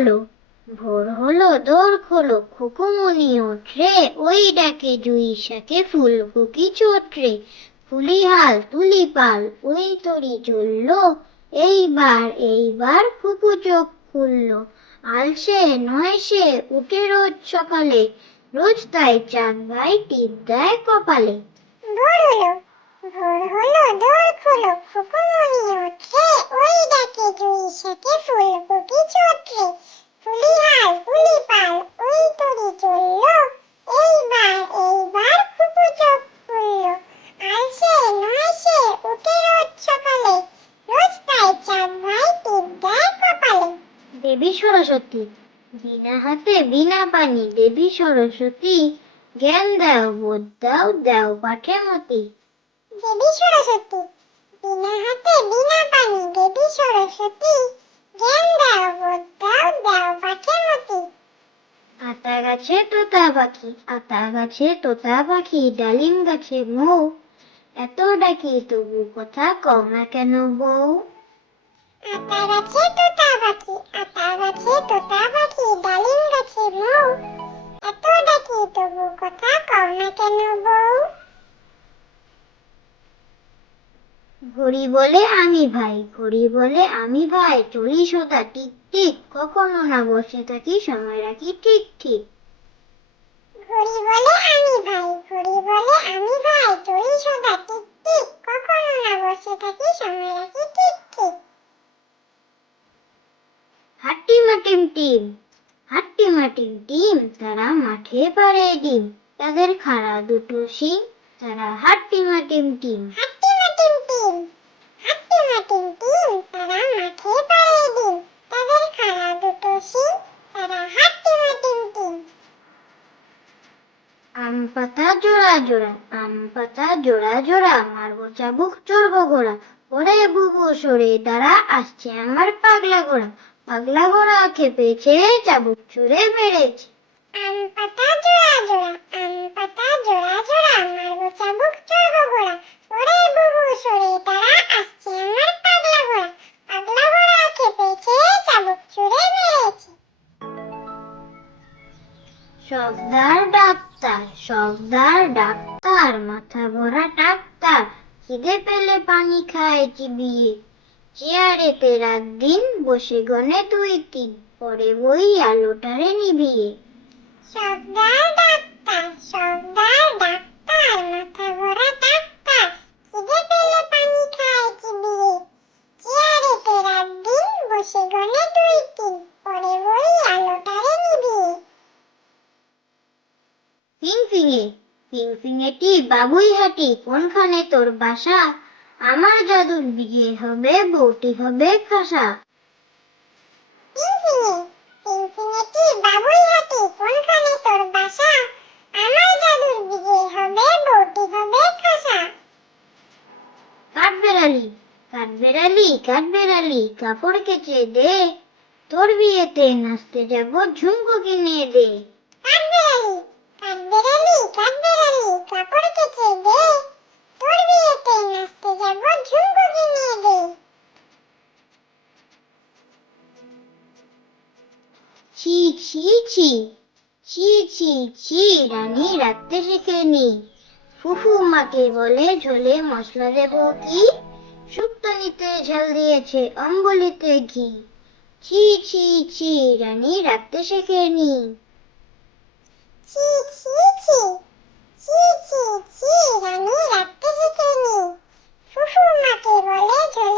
খোলো। ভোর হলো দোর খোলো, খুকুমনি ওঠরে, ওই ডাকে জুই শাকে ফুলকুকি চোটরে। ফুলি হাল তুলি পাল, ওই তরি চললো, এইবার খুকু চোখ খুললো। আলসে নয় সে, উঠে রোজ সকালে, রোজ তাই চাঁদ ভাই টিপ দেয় কপালে। ভোর হলো দোর খোলো, খুকুমনি ওঠরে, ওই ডাকে জুই শাকে ফুলকুকি চোটরে। ফুলি হাল তুলি পাল, ওই তরি চললো, এইবার খুকু চোখ খুললো। আলসে নয় সে, উঠে রোজ সকালে, রোজ তাই চাঁদ ভাই টিপ দেয় কপালে। দেবী সরস্বতী, বিনা হাতে বিনা পানি, দেবী সরস্বতী, জ্ঞান দাও বোধ দাও, দাও পাঠে মতি। দেবী সরস্বতী, বিনা হাতে বিনা পানি, দেবী সরস্বতী, জ্ঞান দাও বোধ দাও, দাও পাঠে মতি। আতা গাছে তোতা পাখি, আতা গাছে তোতা পাখি, ডালিম গাছে মৌ, এত ডাকি তবু কথা কও না কেন বউ। আতা গাছে তোতা পাখি, আতা গাছে তোতা পাখি, ডালিম গাছে মৌ, এত ডাকি তবু কথা কও না কেন বউ। ঘড়ি বলে আমি ভাই, ঘড়ি বলে আমি ভাই, চলি সদা টিক টিক, কখনো না বসে থাকি, সময় রাখি ঠিক ঠিক। ঘড়ি বলে আমি ভাই, ঘড়ি বলে আমি ভাই, চলি সদা টিক টিক, কখনো না বসে থাকি, সময় রাখি ঠিক ঠিক। হাট্টিমা টিম টিম, হাট্টিমা টিম টিম, তারা মাঠে পাড়ে ডিম, তাদের খাড়া দুটো শিং, তারা হাট্টিমা টিম টিম। হাট্টিমা টিম টিম, হাট্টিমা টিম টিম, তারা মাঠে পাড়ে ডিম, তাদের খাড়া দুটো শিং, তারা হাট্টিমা টিম টিম। আম পাতা জোড়া জোড়া, আম পাতা জোড়া জোড়া, মারবো চাবুক চড়বো ঘোড়া, ওরে বুবু সরে দাঁড়া, আসছে আমার পাগলা ঘোড়া, পাগলা ঘোড়া খেপেছে, চাবুক ছুঁড়ে মেরেছে। আম পাতা জোড়া জোড়া, আম পাতা জোড়া জোড়া, মারবো চাবুক চড়বো ঘোড়া, ওরে বুবু সরে দাঁড়া, আসছে আমার পাগলা ঘোড়া, পাগলা ঘোড়া খেপেছে, চাবুক ছুঁড়ে মেরেছে। সর্দার ডাক্তার, সর্দার ডাক্তার, মাথা ভরা ডাক্তার, খিদে পেলে পানি খায় চিবিয়ে, চেয়ারেতে রাত দিন বসে গনে দুই তিন, পরে বই আলোটারে নিভিয়ে। সর্দার ডাক্তার, সর্দার ডাক্তার, মাথা ভরা ডাক্তার, খিদে পেলে পানি খায় চিবিয়ে, চেয়ারেতে রাত দিন বসে গনে দুই তিন, পরে বই আলোটারে নিভিয়ে। ফিংফিঙে, ফিংফিঙেটি বাবুই হাটি, কোনখানে তোর বাসা, আমার জাদুর বিয়ে হবে, বউটি হবে খাসা। ফিনফিনে, ফিনফিনেটি বাবুই হাটি, কোনখানে তোর বাসা, আমার জাদুর বিয়ে হবে, বউটি হবে খাসা। কাঠবেড়ালি, কাঠবেড়ালি, কাঠবেড়ালি, কাপড় কেচে দে, তোর বিয়েতে নাচতে যাব, ঝুমকো কিনে দে। কাঠবেড়ালি, কাঠবেড়ালি, কাঠবেড়ালি, কাপড় কেচে দে, তোর বিয়েতে নাচতে যাব, ঝুমকো কিনে দে। ছি ছি ছি, ছি ছি ছি, রানী রাখতে শেখেনি, ফুফু মাকে বলে ঝোলে মশলা দেব কি, শুক্তানিতে ঝাল দিয়েছে, অম্বলিতে ঘি, ছি ছি ছি, রানী রাখতে শেখেনি। ছি ছি ছি, ছি ছি ছি, রানী রাখতে শেখেনি, ফুফু মাকে বলে ঝোলে